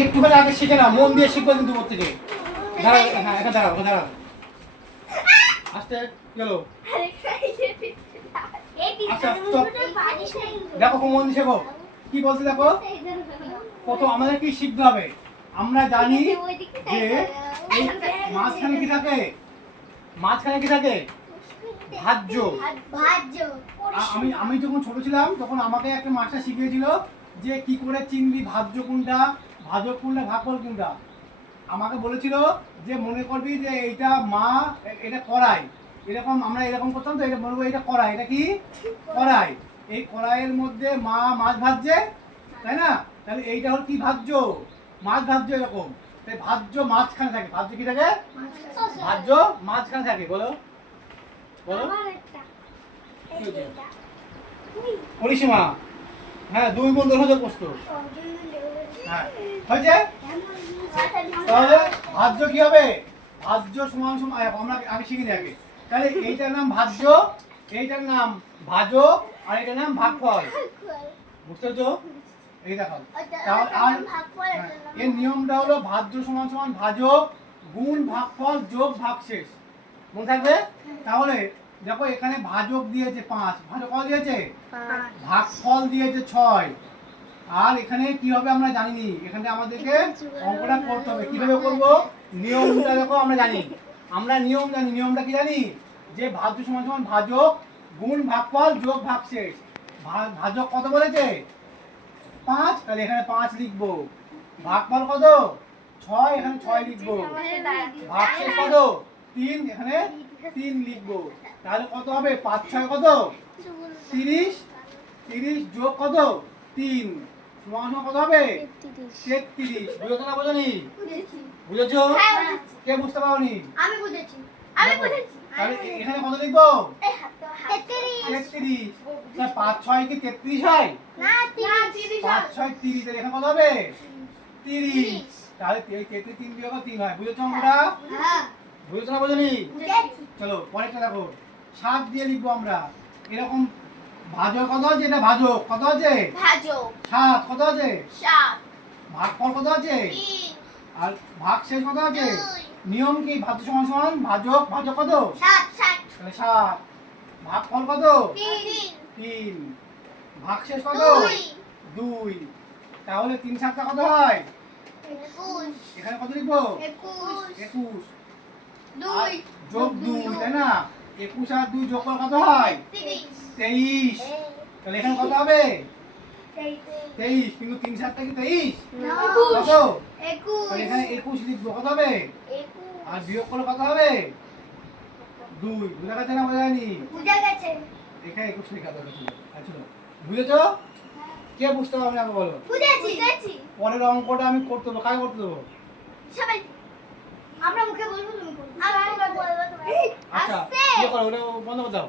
একটুখানি আগে শিখে নাও, মন দিয়ে শিখবে কিন্তু প্রত্যেকে। দাঁড়াও, হ্যাঁ এখানে দাঁড়াও, এখানে দাঁড়াও। আস্তে গেল। আচ্ছা স্টপ। দেখো খুব মন দিয়ে শেখো। কি বলছে দেখো, প্রথম আমাদের কি শিখতে হবে? আমরা জানি যে এই মাঝখানে কি থাকে, মাঝখানে কি থাকে? ভাজ্য। আমি আমি যখন ছোট ছিলাম তখন আমাকে একটা মাস্টার শিখিয়েছিল যে কি করে চিনবি ভাজ্য কোনটা, ভাজক কোনটা, ভাগফল কোনটা। আমাকে বলেছিল যে মনে করবি যে এইটা মা, এটা কড়াই, এরকম আমরা এরকম করতাম তো, এটা মনে করবো এটা কড়াই, এটা কি কড়াই। এই কড়াইয়ের মধ্যে মা মাছ ভাজছে, তাই না? তাহলে এইটা হল কি ভাজ্য, মাছ ভাজ্য এরকম। তাই ভাজ্য মাঝখানে থাকে, ভাজ্য কি থাকে? ভাজ্য মাঝখানে থাকে। বলো বলো পরিসীমা। হ্যাঁ, দুই গুণ দশজন প্রশ্ন। হ্যাঁ হয়েছে। তাহলে ভাজ্য কি হবে? ভাজ্য সমান সমান, আমরা আগে শিখে নিই আগে। তাহলে এইটার নাম ভাজ্য, এইটার নাম ভাজক, আর এটার নাম ভাগফল। বুঝতে পারছো? এই দেখো। আর এর নিয়মটা হলো ভাজ্য সমান সমান ভাজক গুণ ভাগফল যোগ ভাগশেষ। মনে থাকবে? তাহলে দেখো এখানে ভাজক দিয়েছে 5, ভাজক কত দিয়েছে? 5। ভাগফল দিয়েছে 6। আর এখানে কি হবে আমরা জানিনি, এখানে আমাদেরকে অঙ্কটা করতে হবে। কিভাবে করব? নিয়মটা দেখো আমরা জানি, আমরা নিয়ম জানি। নিয়মটা কি জানি? যে ভাজ্য সমান সমান ভাজক গুণ ভাগফল যোগ ভাগশেষ। ভাজক কত বলেছে? 5, তাহলে এখানে 5 লিখবো। ভাগফল কত? 6, এখানে 6 লিখবো। ভাগশেষ কত? 3, এখানে 3 লিখবো। তাহলে কত হবে? 5 6 কত? 30। 30 যোগ কত? 3 সমান কত হবে? 33। বুঝেছো না বোঝনি? বুঝেছো? কে বুঝতে পারোনি? আমি বুঝেছি। তাহলে এখানে কত লিখবো? 33। 5 6 কি 33 হয়? না 30। 5 6 30, তাহলে এখানে কত হবে? 30। তাহলে 33 3 বিয়োগ 3 হয়। বুঝেছো আমরা? হ্যাঁ বুঝেছো না বোঝনি? বুঝেছি। চলো পরেরটা দেখো। 7 দিয়ে লিখবো আমরা। এরকম ভাজক কত আছে? এটা ভাজক কত আছে? ভাজক 7 কত আছে? 7 ভাগফল কত আছে? 3 আর ভাগশেষ কত আছে? 2 নিয়ম কি? ভাজ্য সমান সমান ভাজক, ভাজক কত? 7 তাহলে 7। ভাগফল কত? 3 3। ভাগশেষ কত? 2 2। তাহলে 3 7টা কত হয়? 21 এখানে কত লিখবো? 21 21 2 যোগ 2, তাই না? 21 আর 2 যোগ করলে কত হয়? 23। তাহলে এখানে কত হবে? 23। কিন্তু 3 7টা কি 23? কত? 21 তাহলে এখানে 21 লিখবো। কত হবে? আর বিয়োগ করলে কত হবে? 2। বুঝা গেছে না বোঝায়নি? বুঝা গেছে। এখানে 21 লেখা দরকার ছিল। আচ্ছা বুঝেছো? কে বুঝতে পারবে না বলো? বুঝেছি। পরের অঙ্কটা আমি করতে দেবো। কাকে করতে দেবো? সবাই আমরা মুখে বলবো, তুমি করবে। আমরা বলবো তুমি। আচ্ছা আস্তে কি করো? ওটা বন্ধ করে দাও।